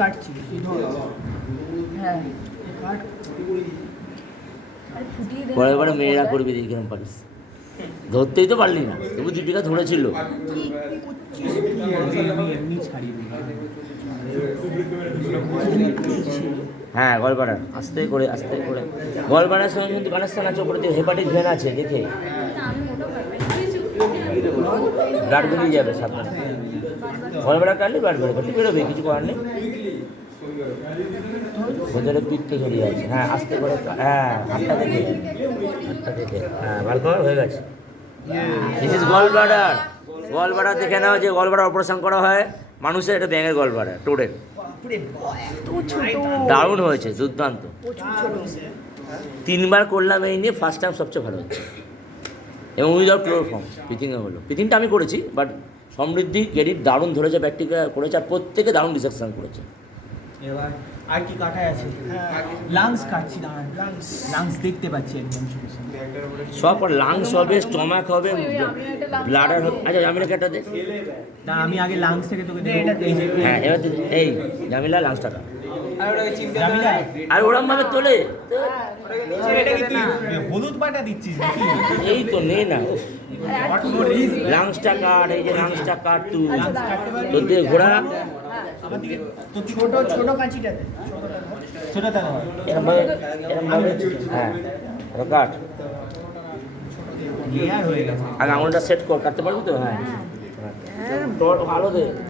কাটছি হ্যাঁ কাট পরের বারে মেয়েরা করবি দেখি কেমন পারিস। ধরতেই তো পারলি না, তবু দীপিকা ধরেছিল। হ্যাঁ গলপাড়ার আস্তে করে গলপাড়ার সঙ্গে কিন্তু কানেকশন আছে, ওপরে হেপাটিক ভেন আছে দেখে ব্লাড বেরিয়ে যাবে সাবধানে। গলপাড়া কাটলে ব্লাড বেরোবে, কিছু করার নেই। ভেতরে পিত্ত ছড়িয়ে আছে। হ্যাঁ আস্তে করে, হ্যাঁ হাতটা দেখে হ্যাঁ বার কর, হয়ে গেছে। দিস ইজ গলব্লাডার দেখে নাও, যে গলব্লাডার অপারেশন করা হয় মানুষের, এটা ব্যাঙের গলব্লাডার টোটেল। দারুণ হয়েছে, দুর্দান্ত। 3বার করলাম এই নিয়ে, ফার্স্ট টাইম সবচেয়ে ভালো হচ্ছে। এবং উইদাউট ক্লোরোফর্ম পিথিংয়ে হলো। পিথিংটা আমি করেছি, বাট সমৃদ্ধি ক্রেডিট দারুণ ধরেছে, প্র্যাকটিক্যাল করেছে, আর প্রত্যেকে দারুণ ডিসেকশন করেছে। এবার আর কি কাটায় আছে? লাংস কাটছি, লাংস দেখতে পাচ্ছি একদম সব লাংস হবে, স্টমাক হবে, ব্লাডার হবে। আচ্ছা জামিলা একটা দে না, আমি আগে লাংস থেকে তোকে দেবো। হ্যাঁ এবার এই জামিলা লাংসটা কাট। জামিলা আর ওরম ভাবে তোলে, হলুদ বাটা দিচ্ছিস নাকি? এই তো নে না লাংসটা কাট, এই যে লাংসটা কাট তুই, তোর দিয়ে ঘোড়া তো ছোট ছোট কাঁচিটা দে, ছোটটা হয় এরম ভাবে হ্যাঁ কাট। হয়ে গেছে। আর আঙুলটা সেট কর, কাটতে পারবি তো? হ্যাঁ ভালো দে।